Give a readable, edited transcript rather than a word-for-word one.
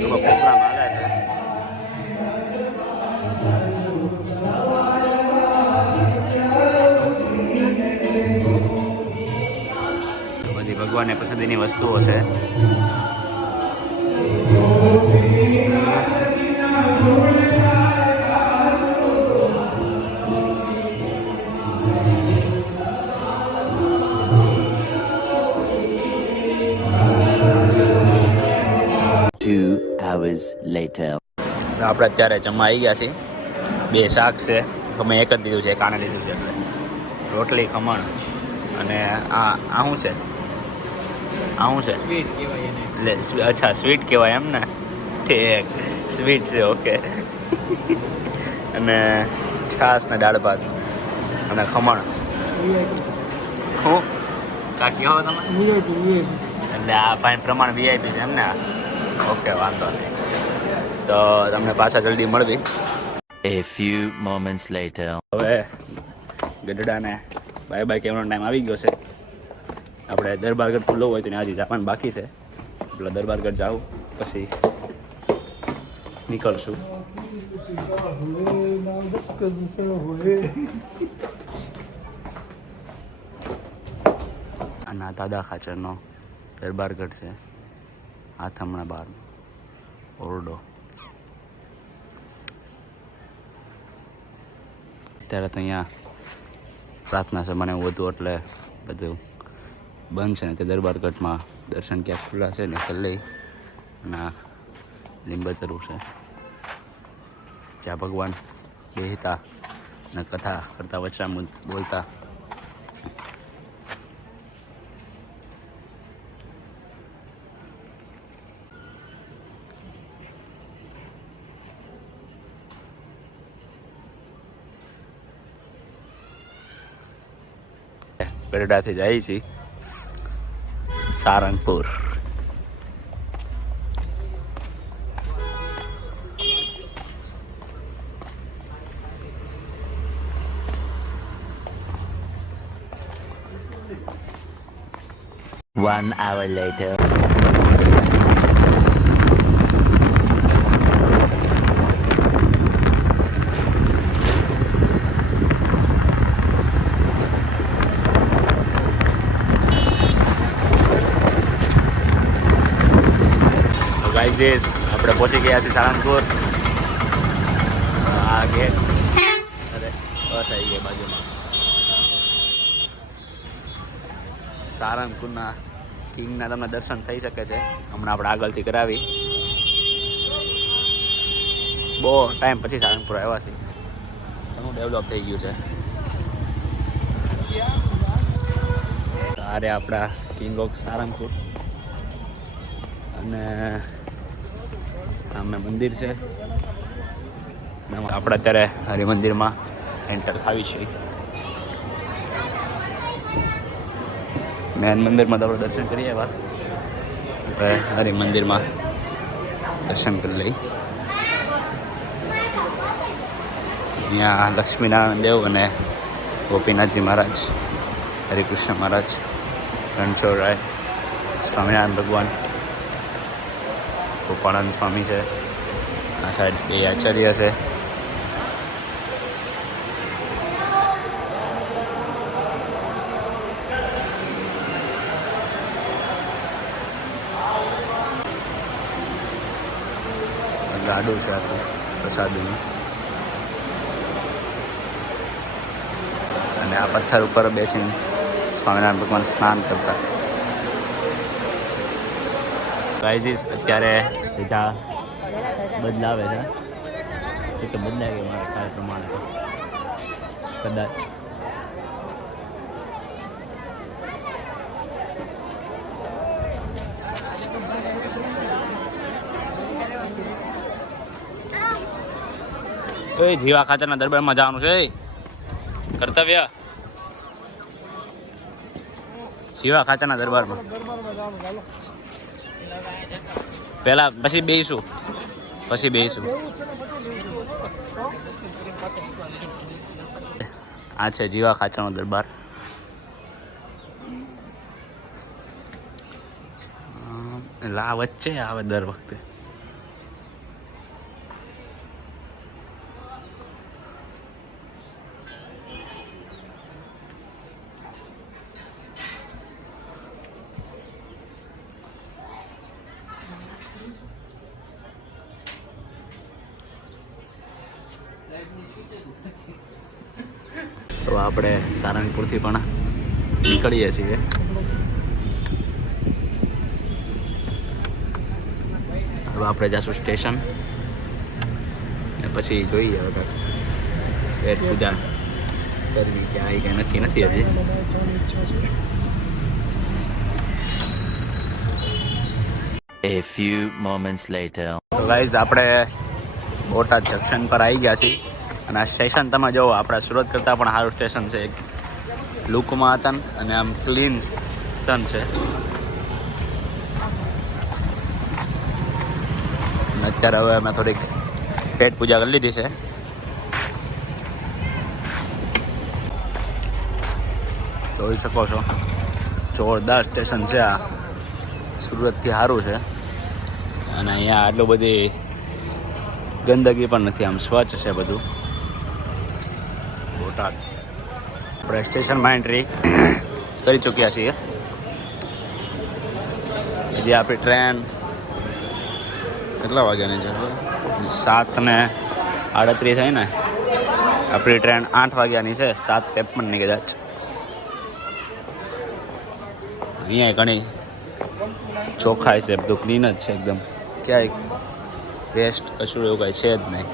આજુબાજુમાં પ્રોગ્રામ હાલે છે. બધી ભગવાનને પસંદીની વસ્તુઓ છે. 2 hours later. આપણે અત્યારે જમવા આવી ગયા છીએ. 2 શાક છે, અમે એક જ લીધું છે, એક આને લીધું છે. એટલે રોટલી, ખમણ અને આ શું છે? આ શું છે? સ્વીટ કહેવાય એને. એટલે અચ્છા, સ્વીટ કહેવાય એમ ને? ઠીક, સ્વીટ છે, ઓકે. અને છાશ ને દાળ ભાત અને ખમણ. શું કાકી હો તમે? એટલે આ ભાઈ પ્રમાણ વીઆઈપી છે એમ ને? ઓકે, વાંધો નહીં. તો તમને પાછા જલ્દી મળવી. A few moments later. હવે ગઢડાને બાય બાય કહેવાનો ટાઈમ આવી ગયો છે. આપણે દરબારગઢ ખુલ્લો હોય તો આજે જવાનું બાકી છે. એટલે દરબારગઢ જાઉં પછી નીકળશું. આના દાદા ખાચરનો દરબારગઢ છે. હાથમણા બાર ઓરડો. અત્યારે તો અહીંયા પ્રાર્થના સભાને એવું હતું એટલે બધું બંધ છે ને. તે દરબારગઢમાં દર્શન ક્યાંક ખુલ્લા છે ને કરી લઈ. અને આ લીંબચરું છે જ્યાં ભગવાન બેહતા અને કથા કરતા વચરામૃત બોલતા. ગઢડાથી જાય છે Sarangpur. One hour later. Guys આપણે પહોંચી ગયા છીએ સારંગપુર. આ ગેટ. અરે બસ આવી ગઈ બાજુમાં. સારંગપુરના કિંગના તમને દર્શન થઈ શકે છે. હમણાં આપણે આગળથી કરાવી. બહુ ટાઈમ પછી સારંગપુર આવ્યા છે. ઘણું ડેવલપ થઈ ગયું છે. અરે આપણા કિંગ ઓફ સારંગપુર. અને સામે મંદિર છે. આપણે અત્યારે હરિમંદિરમાં એન્ટર થાવી છીએ. મેન મંદિરમાં તો આપણે દર્શન કરીએ. હવે હરિમંદિરમાં દર્શન કરી લઈ. અહીંયા લક્ષ્મીનારાયણ દેવ અને ગોપીનાથજી મહારાજ, હરિકૃષ્ણ મહારાજ, રણછોડરાય, સ્વામિનારાયણ ભગવાન, ગોપાળાનંદ સ્વામી છે. આ સાઈડ 2 આચાર્ય છે. ગાડું છે આપણું પ્રસાદનું. અને આ પથ્થર ઉપર બેસીને સ્વામિનારાયણ ભગવાન સ્નાન કરતા. ગાઈઝ અત્યારે બીજા બદલાવે છે. એ તો બદલાય ગયો મારા ખ્યાલ પ્રમાણે તો કદાચ. જીવા ખાચરના દરબારમાં જવાનું છે. કર્તવ્ય જીવા ખાચરના દરબારમાં પહેલા પછી બેસીશું. આ છે જીવા ખાચરનો દરબાર. એટલે આ વચ્ચે આવે દર વખતે. તો આપણે સારંગપુરથી પણ નીકળીએ છીએ. હવે આપણે જઈશું સ્ટેશન ને પછી જોઈએ હવે પેટ પૂજા કરવી કે આવી કંઈ નક્કી નથી હજી. A few moments later. તો ગાઈઝ આપણે બોટાદ જંકશન પર આવી ગયા છીએ અને આ સ્ટેશન તમે જુઓ આપણા સુરત કરતાં પણ સારું સ્ટેશન છે. લુકમાં તન અને આમ ક્લીન તન છે. અને અત્યારે હવે અમે થોડીક પેટ પૂજા કરી લીધી છે. જોઈ શકો છો જોરદાર સ્ટેશન છે આ. સુરતથી સારું છે અને અહીંયા આટલું બધી ગંદકી પણ નથી, આમ સ્વચ્છ છે બધું. બોટાદ આપણે સ્ટેશનમાં એન્ટ્રી કરી ચૂક્યા છીએ. હજી આપણી ટ્રેન કેટલા વાગ્યાની છે? 7:38 થઈ ને. આપણી ટ્રેન 8 વાગ્યાની છે, 7:53ની કદાચ. અહીંયા ઘણી ચોખ્ખાઈ છે, બધું ક્લીન જ છે એકદમ. ક્યાંય વેસ્ટ કચરું એવું કાંઈ છે જ નહીં.